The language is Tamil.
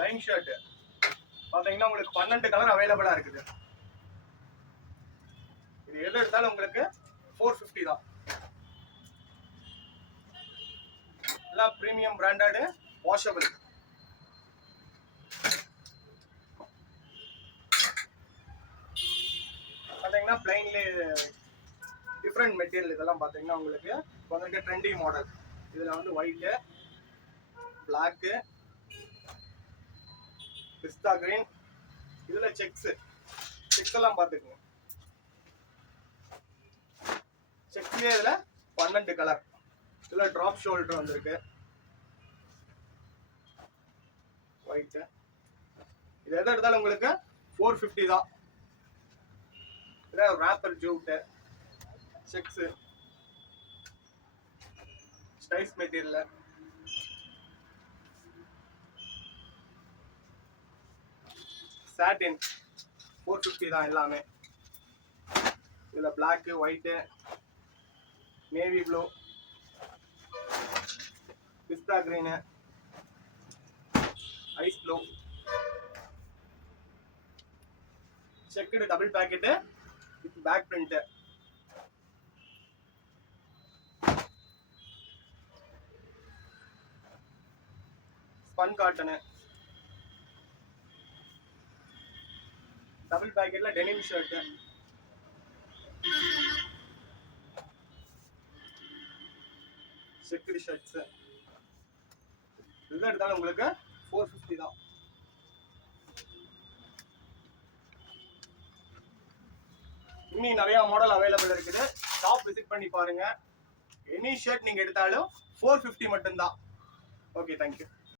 லைன் ஷர்ட் பாத்தீங்கன்னா உங்களுக்கு 12 கலர் அவைலபிளா இருக்குது. இது எது எடுத்தாலும் உங்களுக்கு 450 தான். எல்லாம் பிரீமியம் பிராண்டட் வாஷபிள். பாத்தீங்கன்னா பிளைன்ல டிஃப்ரெண்ட் மெட்டீரியல் இதெல்லாம் பாத்தீங்கன்னா உங்களுக்கு வந்துட்டு ட்ரெண்டி மாடல். இதுல வந்து ஒயிட், பிளாக், பிஸ்தா கிரீன், இதுல செக்ஸ் எல்லாம் பாத்துக்கோங்க. செக்ஸ்லயே இதுல 12 கலர். இதுல டிராப் ஷோல்டர் வந்திருக்கு ஒயிட். இது எதை எடுத்தாலும் உங்களுக்கு 450 தான். இதில் ராப்பர் ஜூட், செக்ஸ், ஸ்டைஸ் மெட்டீரியல், சாட்டின் 450 தான் எல்லாமே. இதுல பிளாக், ஒயிட், நேவி ப்ளூ, பிஸ்தா green, ice blue, checked double pocket with back print, spun cotton, double பேக்கெட்ல டெனிம் ஷர்ட், செக்குடு ஷர்ட்ஸ். இதுதான் எடுத்தாலும் உங்களுக்கு 450 தான். இன்னும் நிறைய மாடல் அவைலபிள் இருக்குது. ஷாப் விசிட் பண்ணி பாருங்க. எனி ஷர்ட் நீங்க எடுத்தாலும் 450 மட்டும்தான். Okay, thank you.